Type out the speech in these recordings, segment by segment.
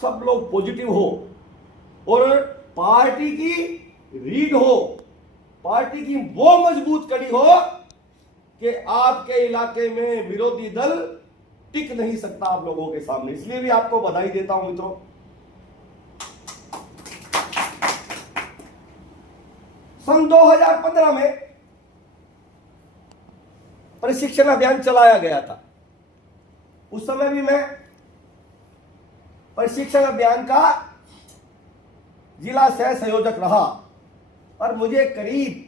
सब लोग पॉजिटिव हो और पार्टी की रीढ़ हो, पार्टी की वो मजबूत कड़ी हो कि आपके इलाके में विरोधी दल टिक नहीं सकता आप लोगों के सामने। इसलिए भी आपको बधाई देता हूं मित्रों। सन 2015 में प्रशिक्षण अभियान चलाया गया था। उस समय भी मैं प्रशिक्षण अभियान का जिला सह संयोजक रहा और मुझे करीब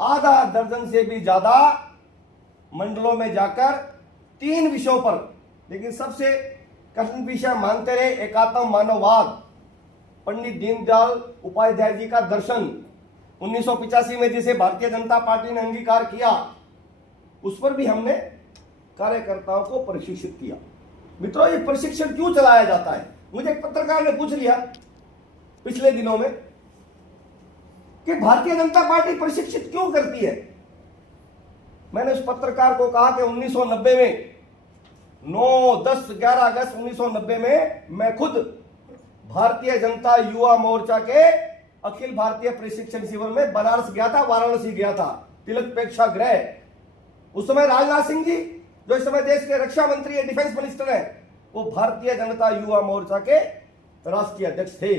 आधा दर्जन से भी ज्यादा मंडलों में जाकर 3 विषयों पर, लेकिन सबसे कठिन विषय मानते रहे एकात्म मानववाद, पंडित दीनदयाल उपाध्याय जी का दर्शन 1985 में जिसे भारतीय जनता पार्टी ने अंगीकार किया, उस पर भी हमने कार्यकर्ताओं को प्रशिक्षित किया। मित्रों, ये प्रशिक्षण क्यों चलाया जाता है? मुझे एक पत्रकार ने पूछ लिया पिछले दिनों में कि भारतीय जनता पार्टी प्रशिक्षित क्यों करती है। मैंने उस पत्रकार को कहा कि 1990 में 9, 10, 11 अगस्त 1990 में मैं खुद भारतीय जनता युवा मोर्चा के अखिल भारतीय प्रशिक्षण शिविर में बनारस गया था, वाराणसी गया था, तिलक प्रेक्षागृह। उस समय राजनाथ सिंह जी, जो इस समय देश के रक्षा मंत्री है, डिफेंस मिनिस्टर है, वो भारतीय जनता युवा मोर्चा के राष्ट्रीय अध्यक्ष थे।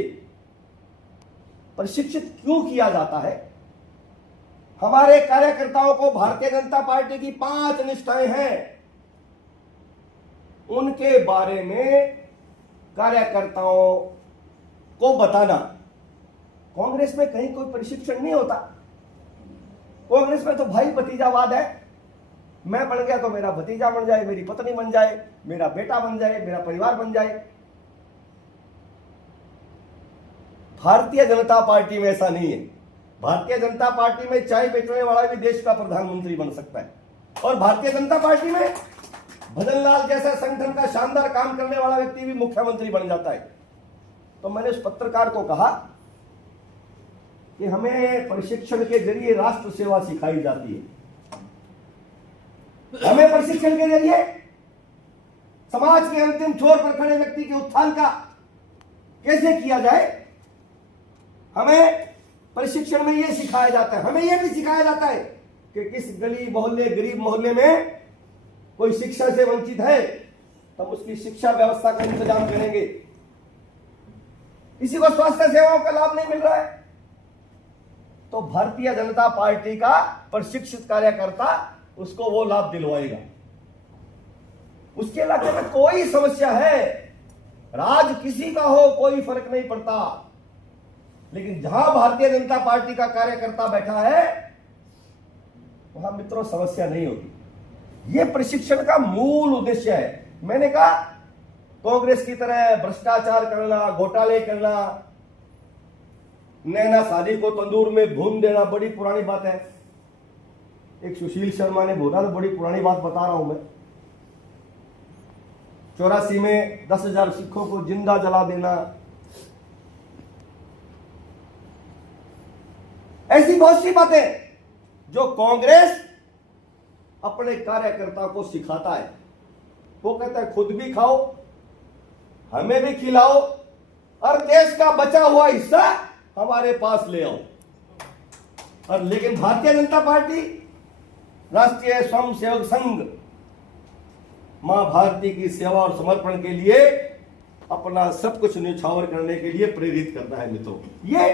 प्रशिक्षित क्यों किया जाता है? हमारे कार्यकर्ताओं को भारतीय जनता पार्टी की 5 निष्ठाएं हैं, उनके बारे में कार्यकर्ताओं को बताना। कांग्रेस में कहीं कोई प्रशिक्षण नहीं होता। कांग्रेस में तो भाई भतीजावाद है। मैं बन गया तो मेरा भतीजा बन जाए, मेरी पत्नी बन जाए, मेरा बेटा बन जाए, मेरा परिवार बन जाए। भारतीय जनता पार्टी में ऐसा नहीं है। भारतीय जनता पार्टी में चाय बेचने वाला भी देश का प्रधानमंत्री बन सकता है और भारतीय जनता पार्टी में भजनलाल जैसा संगठन का शानदार काम करने वाला व्यक्ति भी मुख्यमंत्री बन जाता है। तो मैंने उस पत्रकार को कहा कि हमें प्रशिक्षण के जरिए राष्ट्र सेवा सिखाई जाती है। हमें प्रशिक्षण के जरिए समाज के अंतिम छोर पर खड़े व्यक्ति के उत्थान का कैसे किया जाए, हमें प्रशिक्षण में यह सिखाया जाता है। हमें यह भी सिखाया जाता है कि किस गली मोहल्ले, गरीब मोहल्ले में कोई शिक्षा से वंचित है, तब उसकी शिक्षा व्यवस्था का इंतजाम करेंगे। किसी को स्वास्थ्य सेवाओं का लाभ नहीं मिल रहा है, तो भारतीय जनता पार्टी का प्रशिक्षित कार्यकर्ता उसको वो लाभ दिलवाएगा। उसके इलाके में कोई समस्या है, राज किसी का हो कोई फर्क नहीं पड़ता, लेकिन जहां भारतीय जनता पार्टी का कार्यकर्ता बैठा है वहां मित्रों समस्या नहीं होती। यह प्रशिक्षण का मूल उद्देश्य है। मैंने कहा कांग्रेस की तरह भ्रष्टाचार करना, घोटाले करना, नैना शादी को तंदूर में भून देना बड़ी पुरानी बात है। एक सुशील शर्मा ने बोला, तो बड़ी पुरानी बात बता रहा हूं मैं। 84 में 10,000 सिखों को जिंदा जला देना, ऐसी बहुत सी बातें जो कांग्रेस अपने कार्यकर्ता को सिखाता है। वो कहता है खुद भी खाओ, हमें भी खिलाओ और देश का बचा हुआ हिस्सा हमारे पास ले आओ। और लेकिन भारतीय जनता पार्टी, राष्ट्रीय स्वयं सेवक संघ मां भारती की सेवा और समर्पण के लिए अपना सब कुछ न्यौछावर करने के लिए प्रेरित करता है। मित्रों, ये